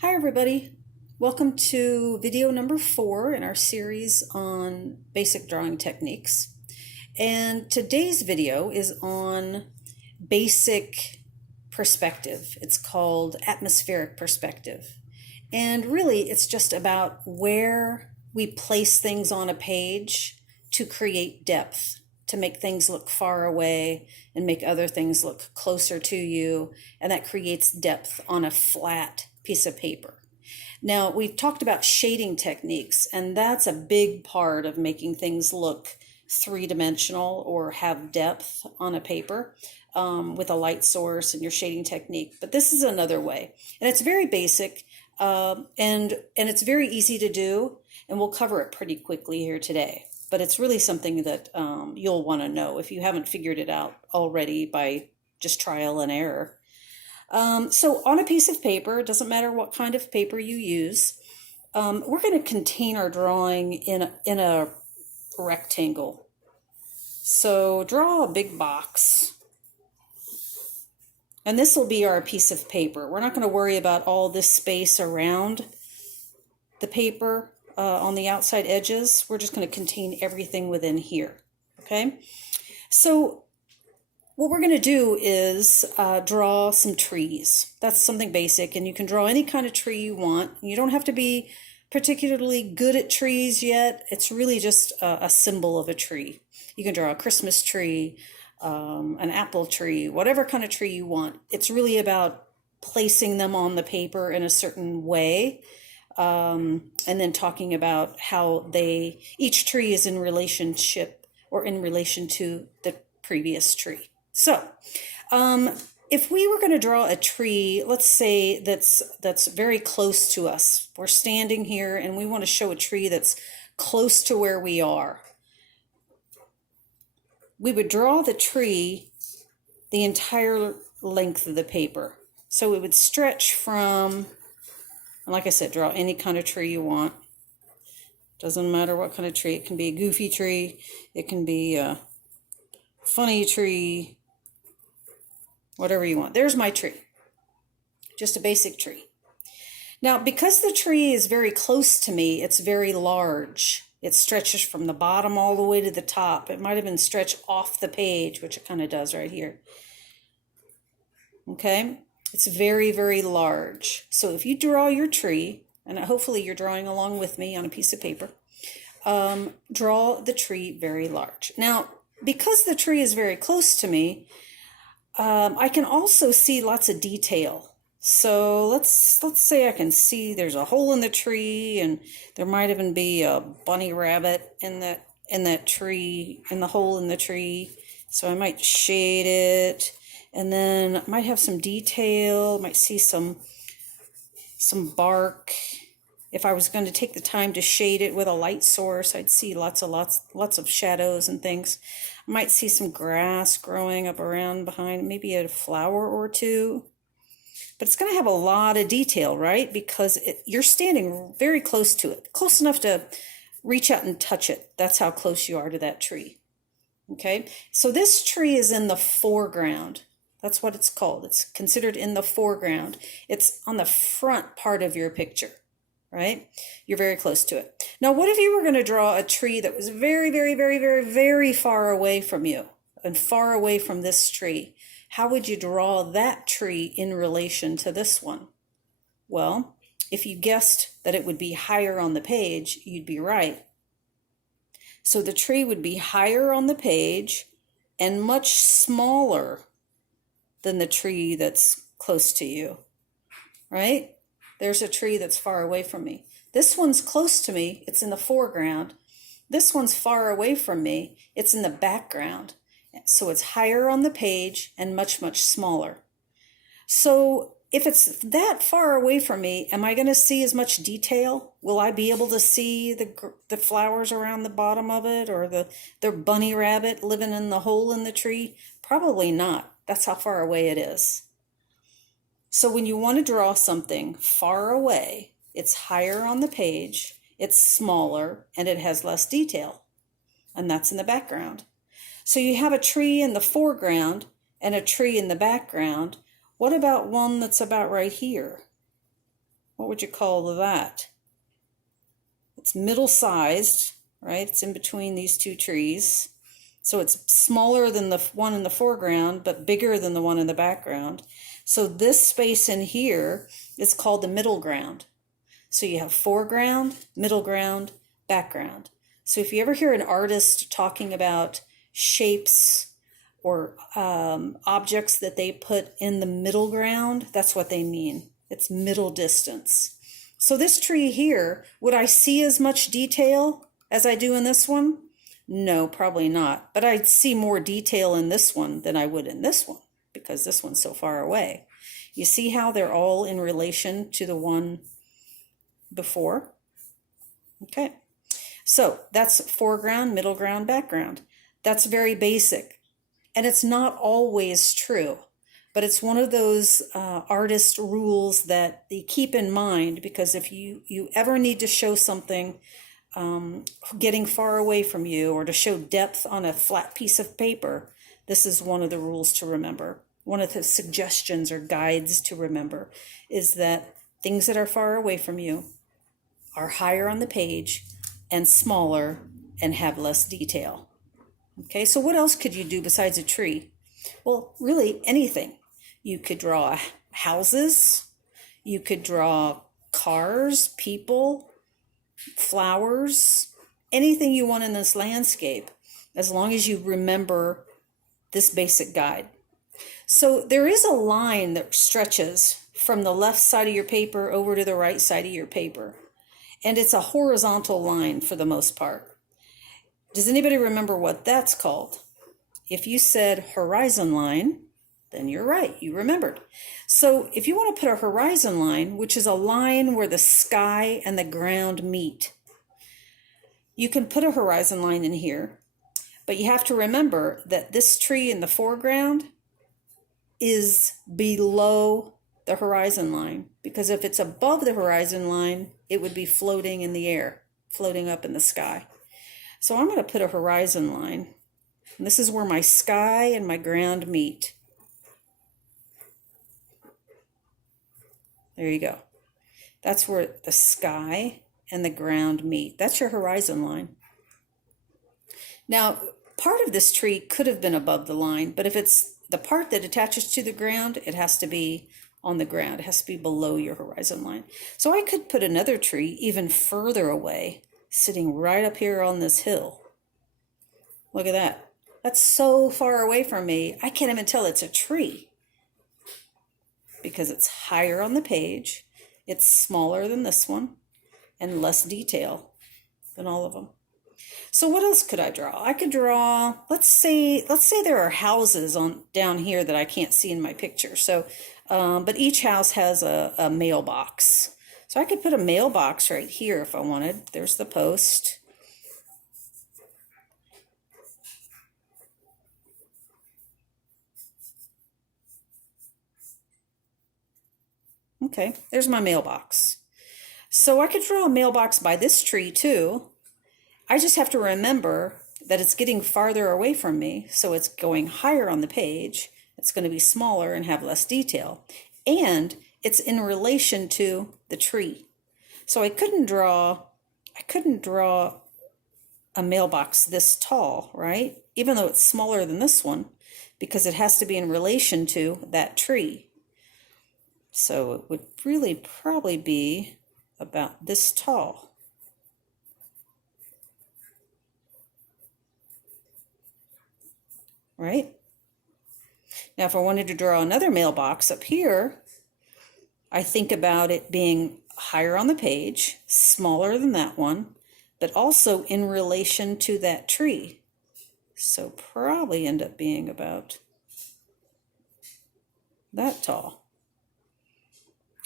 Hi everybody, welcome to video number 4 in our series on basic drawing techniques. And today's video is on basic perspective. It's called atmospheric perspective. And really it's just about where we place things on a page to create depth, to make things look far away and make other things look closer to you. And that creates depth on a flat piece of paper. Now, we've talked about shading techniques, and that's a big part of making things look three-dimensional or have depth on a paper with a light source and your shading technique. But this is another way, and it's very basic, and it's very easy to do, and we'll cover it pretty quickly here today. But it's really something that you'll want to know if you haven't figured it out already by just trial and error. So on a piece of paper, it doesn't matter what kind of paper you use, we're going to contain our drawing in a rectangle. So draw a big box. And this will be our piece of paper. We're not going to worry about all this space around the paper on the outside edges. We're just going to contain everything within here. Okay? So what we're going to do is draw some trees. That's something basic, and you can draw any kind of tree you want. You don't have to be particularly good at trees yet. It's really just a symbol of a tree. You can draw a Christmas tree, an apple tree, whatever kind of tree you want. It's really about placing them on the paper in a certain way, and then talking about how each tree is in relationship or in relation to the previous tree. So, if we were going to draw a tree, let's say that's very close to us. We're standing here and we want to show a tree that's close to where we are. We would draw the tree the entire length of the paper. So it would stretch from, and like I said, draw any kind of tree you want. Doesn't matter what kind of tree. It can be a goofy tree. It can be a funny tree. Whatever you want. There's my tree. Just a basic tree. Now, because the tree is very close to me, it's very large. It stretches from the bottom all the way to the top. It might even stretch off the page, which it kind of does right here. Okay? It's very, very large. So if you draw your tree, and hopefully you're drawing along with me on a piece of paper, draw the tree very large. Now, because the tree is very close to me, I can also see lots of detail. So let's say I can see there's a hole in the tree, and there might even be a bunny rabbit in that tree, in the hole in the tree. So I might shade it, and then I might have some detail. Might see some bark. If I was going to take the time to shade it with a light source, I'd see lots of shadows and things. I might see some grass growing up around behind, maybe a flower or two. But it's going to have a lot of detail, right? Because you're standing very close to it, close enough to reach out and touch it. That's how close you are to that tree. Okay, so this tree is in the foreground. That's what it's called. It's considered in the foreground. It's on the front part of your picture. Right? You're very close to it. Now, what if you were going to draw a tree that was very, very, very, very, very far away from you and far away from this tree? How would you draw that tree in relation to this one? Well, if you guessed that it would be higher on the page, you'd be right. So the tree would be higher on the page and much smaller than the tree that's close to you, right? There's a tree that's far away from me. This one's close to me. It's in the foreground. This one's far away from me. It's in the background. So it's higher on the page and much, much smaller. So if it's that far away from me, am I going to see as much detail? Will I be able to see the flowers around the bottom of it, or the bunny rabbit living in the hole in the tree? Probably not. That's how far away it is. So when you want to draw something far away, it's higher on the page, it's smaller, and it has less detail. And that's in the background. So you have a tree in the foreground and a tree in the background. What about one that's about right here? What would you call that? It's middle-sized, right? It's in between these two trees. So it's smaller than the one in the foreground, but bigger than the one in the background. So this space in here is called the middle ground. So you have foreground, middle ground, background. So if you ever hear an artist talking about shapes or objects that they put in the middle ground, that's what they mean. It's middle distance. So this tree here, would I see as much detail as I do in this one? No, probably not. But I'd see more detail in this one than I would in this one because this one's so far away. You see how they're all in relation to the one before? Okay. So that's foreground, middle ground, background. That's very basic. And it's not always true, but it's one of those artist rules that you keep in mind, because if you ever need to show something getting far away from you or to show depth on a flat piece of paper, this is one of the rules to remember. One of the suggestions or guides to remember is that things that are far away from you are higher on the page and smaller and have less detail. Okay, so what else could you do besides a tree? Well, really anything. You could draw houses, you could draw cars, people, flowers, anything you want in this landscape, as long as you remember this basic guide. So there is a line that stretches from the left side of your paper over to the right side of your paper. And it's a horizontal line for the most part. Does anybody remember what that's called? If you said horizon line, then you're right, you remembered. So if you want to put a horizon line, which is a line where the sky and the ground meet, you can put a horizon line in here, but you have to remember that this tree in the foreground is below the horizon line, because if it's above the horizon line, it would be floating in the air, floating up in the sky. So I'm going to put a horizon line, and this is where my sky and my ground meet. There you go. That's where the sky and the ground meet. That's your horizon line. Now, part of this tree could have been above the line, but if it's the part that attaches to the ground, it has to be on the ground. It has to be below your horizon line. So I could put another tree even further away, sitting right up here on this hill. Look at that. That's so far away from me, I can't even tell it's a tree, because it's higher on the page, it's smaller than this one, and less detail than all of them. So what else could I draw? I could draw, let's say there are houses on down here that I can't see in my picture. So, but each house has a mailbox. So I could put a mailbox right here if I wanted. There's the post. Okay, there's my mailbox. So I could draw a mailbox by this tree too. I just have to remember that it's getting farther away from me, so it's going higher on the page. It's going to be smaller and have less detail. And it's in relation to the tree. So I couldn't draw a mailbox this tall, right? Even though it's smaller than this one, because it has to be in relation to that tree. So it would really probably be about this tall. Right? Now, if I wanted to draw another mailbox up here, I think about it being higher on the page, smaller than that one, but also in relation to that tree. So probably end up being about that tall.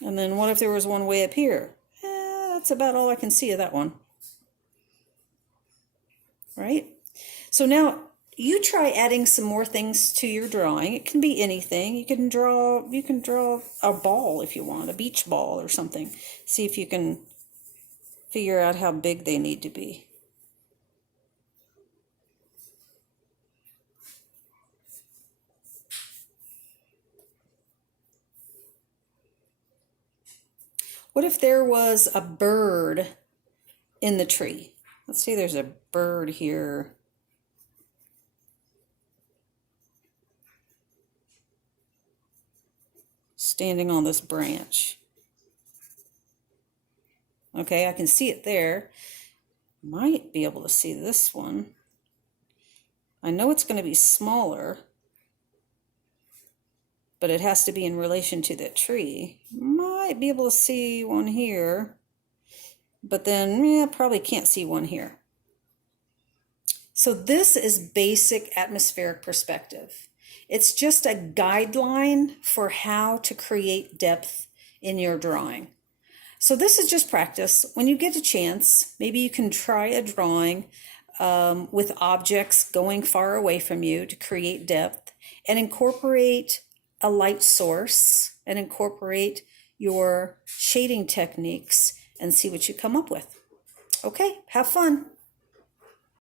And then what if there was one way up here? That's about all I can see of that one. Right? So now you try adding some more things to your drawing. It can be anything. You can draw a ball if you want, a beach ball or something. See if you can figure out how big they need to be. What if there was a bird in the tree? Let's say there's a bird here. Standing on this branch. Okay, I can see it there. Might be able to see this one. I know it's going to be smaller, but it has to be in relation to that tree. Might be able to see one here, but then probably can't see one here. So this is basic atmospheric perspective. It's just a guideline for how to create depth in your drawing. So this is just practice. When you get a chance, maybe you can try a drawing with objects going far away from you to create depth, and incorporate a light source and incorporate your shading techniques and see what you come up with. Okay, have fun.